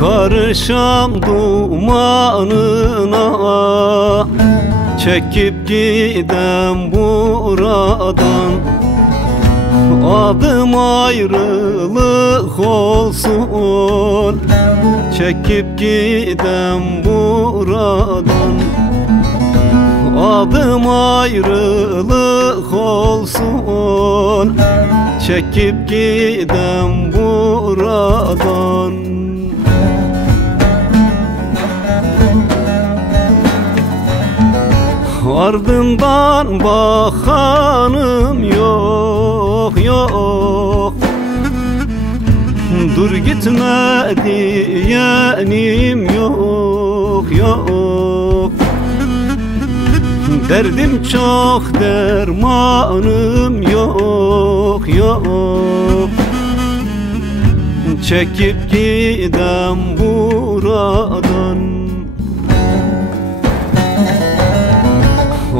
Karışam dumanına, çekip gidem buradan. Adım ayrılık olsun, çekip gidem buradan. Adım ayrılık olsun, çekip gidem buradan. Ardından bakanım yok yok, dur gitme diyenim yok yok. Derdim çok, dermanım yok yok, çekip gidem buradan.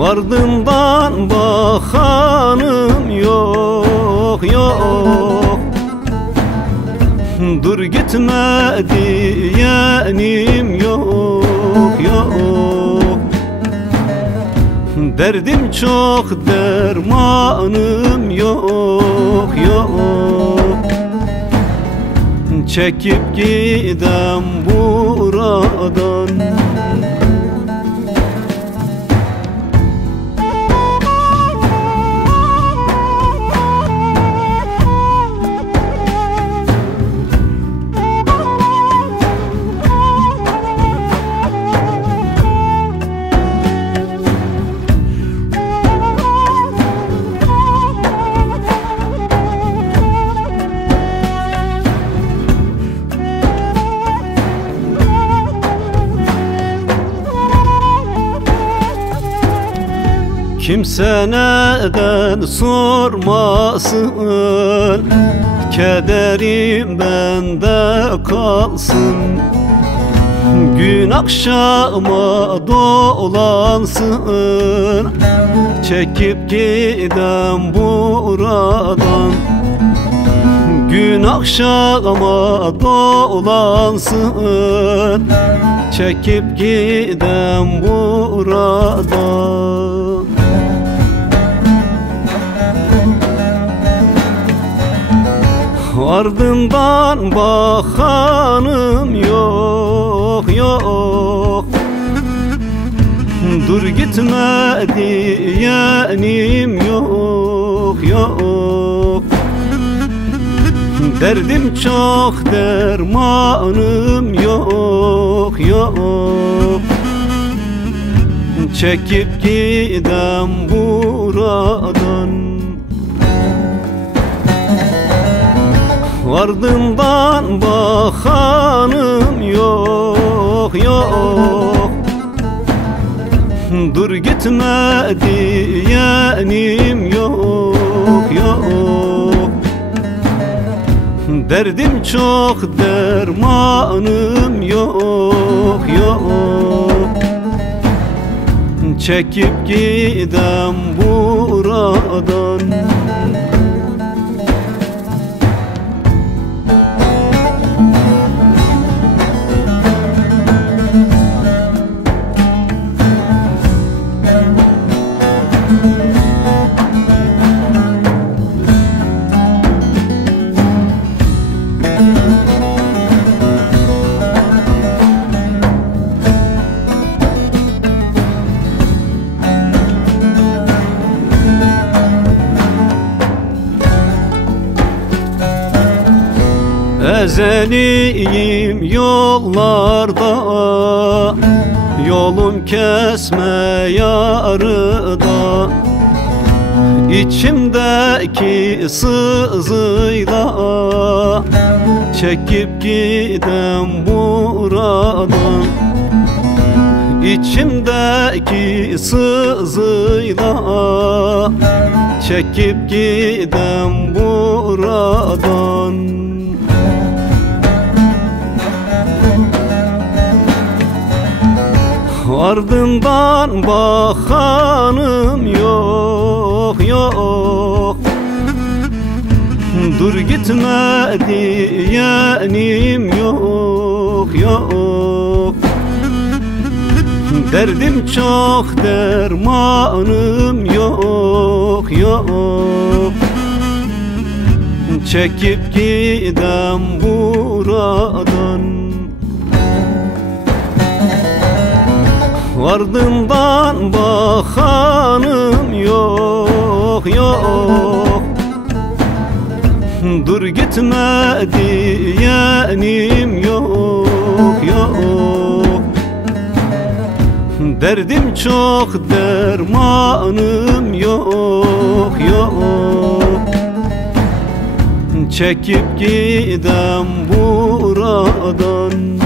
Ardından bakanım yok yok, dur gitme diyenim yok yok. Derdim çok, dermanım yok yok, çekip gidem buradan. Kimse neden sormasın, kederim bende kalsın. Gün akşama dolansın, çekip gidem buradan. Gün akşama dolansın, çekip gidem buradan. Ardından bakanım yok yok, dur gitme diyenim yok yok. Derdim çok, dermanım yok yok, çekip gidem buradan. Ardından bakanım yok yok, dur gitme diyenim yok yok. Derdim çok, dermanım yok yok, çekip gidem buradan. Gezeliyim yollarda, yolum kesme yarıda. İçimdeki sızıyla çekip gidem buradan. İçimdeki sızıyla çekip gidem buradan. Ardından bakanım yok yok. Dur gitme diyenim yok yok. Derdim çok, dermanım yok yok. Çekip gidem buradan. Ardından bakanım yok yok. Dur gitme diyenim yok yok. Derdim çok, dermanım yok yok. Çekip gidem buradan.